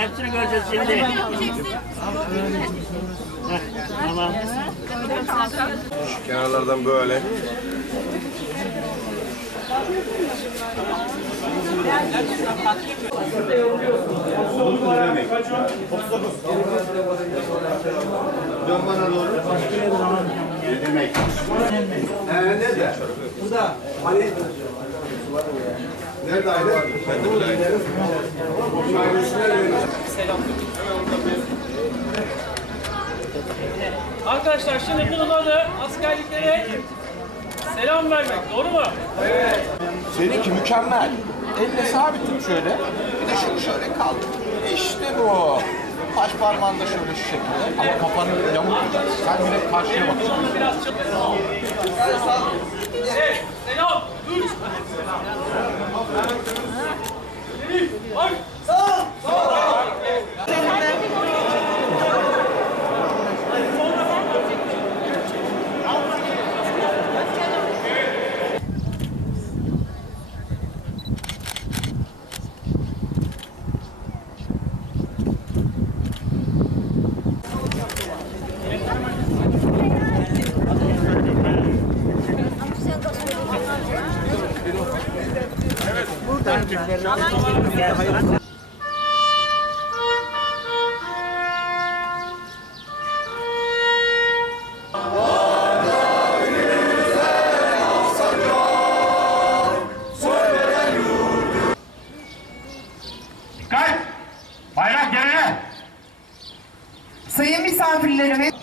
hepsini göreceğiz şimdi. Heh, tamam. Kenarlardan böyle. Dön bana doğru. Ne demek? Ee, nerede? Bu da hani Arkadaşlar şimdi bunun adı askerliklere selam vermek. Doğru mu? Seninki mükemmel. Elle sabitim şöyle. Bir de şunu şöyle kaldır. İşte bu. Baş parmağında şöyle şu şekilde. Ama kafanı yamuk tutacaksın. Sen bile karşıya bakacaksın. Biraz çok... Evet, selam. Dikkat! Bayrak geride! Sayın misafirlerimiz,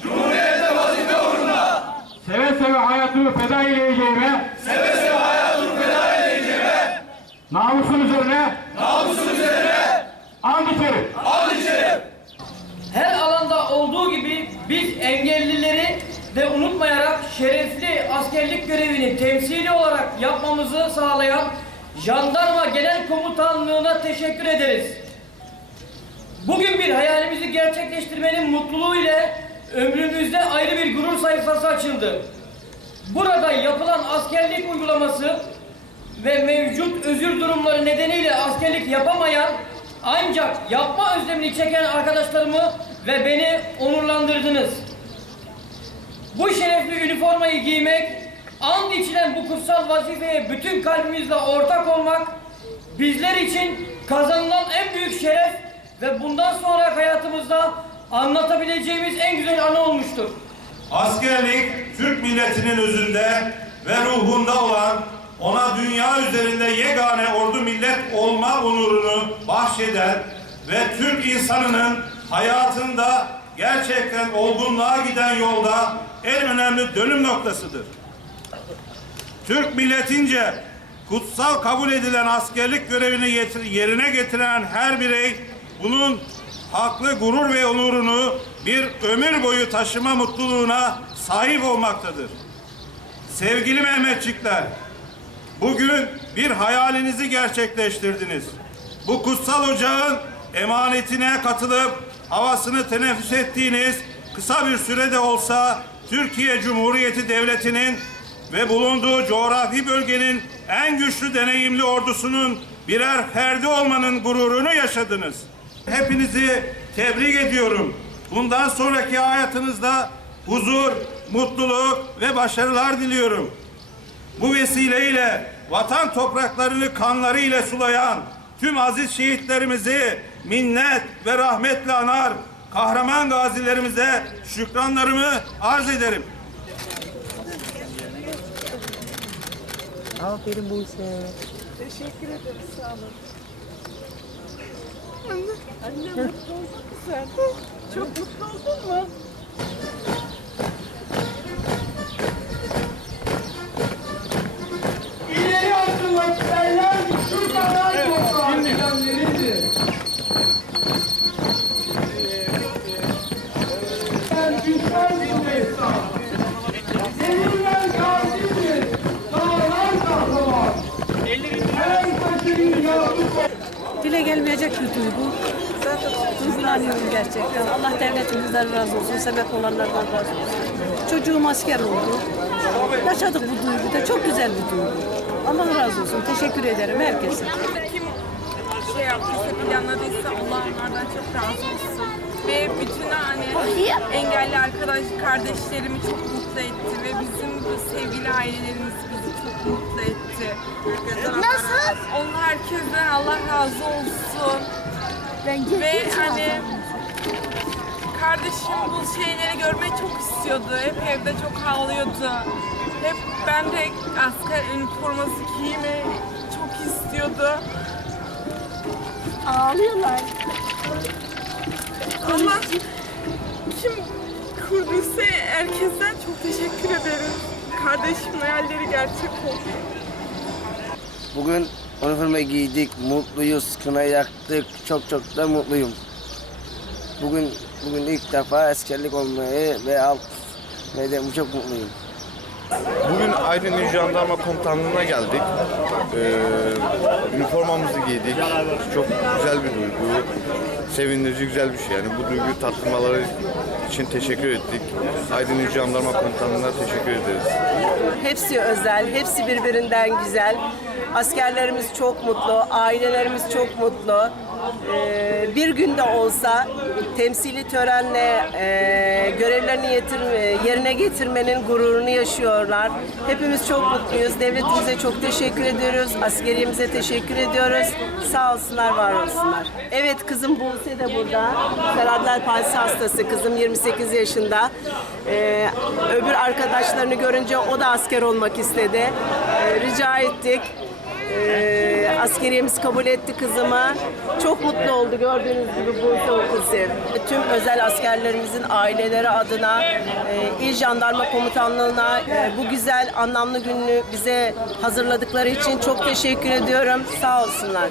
Seve seve hayatımı feda edeceğime Seve seve hayatımı feda edeceğime Namusun üzerine Namusun üzerine And içerim Her alanda olduğu gibi biz engellileri de unutmayarak şerefli askerlik görevini temsili olarak yapmamızı sağlayan Jandarma Genel Komutanlığı'na teşekkür ederiz. Bugün bir hayalimizi gerçekleştirmenin mutluluğu ile ömrümüzde ayrı bir gurur sayfası açıldı. Burada yapılan askerlik uygulaması ve mevcut özür durumları nedeniyle askerlik yapamayan ancak yapma özlemini çeken arkadaşlarımı ve beni onurlandırdınız. Bu şerefli üniformayı giymek, and içilen bu kutsal vazifeye bütün kalbimizle ortak olmak bizler için kazanılan en büyük şeref ve bundan sonra hayatımızda anlatabileceğimiz en güzel anı olmuştur. Askerlik Türk milletinin özünde ve ruhunda olan ona dünya üzerinde yegane ordu millet olma onurunu bahşeden ve Türk insanının hayatında gerçekten olgunluğa giden yolda en önemli dönüm noktasıdır. Türk milletince kutsal kabul edilen askerlik görevini yetir- yerine getiren her birey bunun haklı gurur ve onurunu bir ömür boyu taşıma mutluluğuna sahip olmaktadır. Sevgili Mehmetçikler, bugün bir hayalinizi gerçekleştirdiniz. Bu kutsal ocağın emanetine katılıp havasını teneffüs ettiğiniz kısa bir sürede olsa Türkiye Cumhuriyeti Devleti'nin ve bulunduğu coğrafi bölgenin en güçlü deneyimli ordusunun birer ferdi olmanın gururunu yaşadınız. Hepinizi tebrik ediyorum. Bundan sonraki hayatınızda huzur, mutluluk ve başarılar diliyorum. Bu vesileyle vatan topraklarını kanlarıyla sulayan tüm aziz şehitlerimizi minnet ve rahmetle anar. Kahraman gazilerimize şükranlarımı arz ederim. aferin Buse. Teşekkür ederim sağ olun. Anne, anne mutlu oldun mu sen? Çok mutlu oldun mu? Dile gelmeyecek bir duygu. Duygulanıyorum gerçekten. Allah devletimizden razı olsun. Sebep olanlardan razı olsun. Çocuğum asker oldu. Yaşadık bu duyguda. Çok güzel bir duygu. Allah razı olsun. Teşekkür ederim herkese. şey yaptıysa, planladıysa Allah onlardan çok razı olsun. Ve bütün hani engelli arkadaş kardeşlerimi çok mutlu etti ve bizim ailelerimiz bizi çok mutlu etti. Nasıl? Onlar herkesten Allah razı olsun. Ve hani kardeşim bu şeyleri görmeyi çok istiyordu. Hep evde çok ağlıyordu. Hep ben de asker üniforması giymeyi çok istiyordu. Ağlıyorlar. Allah kim kurduysa herkesten çok teşekkür ederim. Kardeşimin hayalleri gerçek oldu. Bugün üniforma giydik, mutluyuz, kına yaktık, çok çok da mutluyum. Bugün bugün ilk defa askerlik olmayı ve alt ve çok mutluyum. Bugün Aydın İl Jandarma Komutanlığı'na geldik. Ee, üniformamızı giydik. Çok güzel bir duygu. Sevindirici güzel bir şey. Yani bu duyguyu tattırmaları için teşekkür ettik. Aydın İl Jandarma Komutanlığı'na teşekkür ederiz. Hepsi özel, hepsi birbirinden güzel. Askerlerimiz çok mutlu, ailelerimiz çok mutlu. Ee, bir günde olsa temsili törenle e, görevlerini yetir- yerine getirmenin gururunu yaşıyorlar. Hepimiz çok mutluyuz. Devletimize çok teşekkür ediyoruz. Askeriyemize teşekkür ediyoruz. Sağ olsunlar, var olsunlar. Evet kızım Buse de burada. Ferhatlar Palsi hastası. Kızım 28 yaşında. Ee, öbür arkadaşlarını görünce o da asker olmak istedi. Ee, rica ettik. Ee, askeriyemiz kabul etti kızımı. Çok mutlu oldu gördüğünüz gibi Buse Okusev. Tüm özel askerlerimizin aileleri adına e, İl Jandarma Komutanlığı'na e, bu güzel anlamlı günü bize hazırladıkları için çok teşekkür ediyorum. Sağ olsunlar.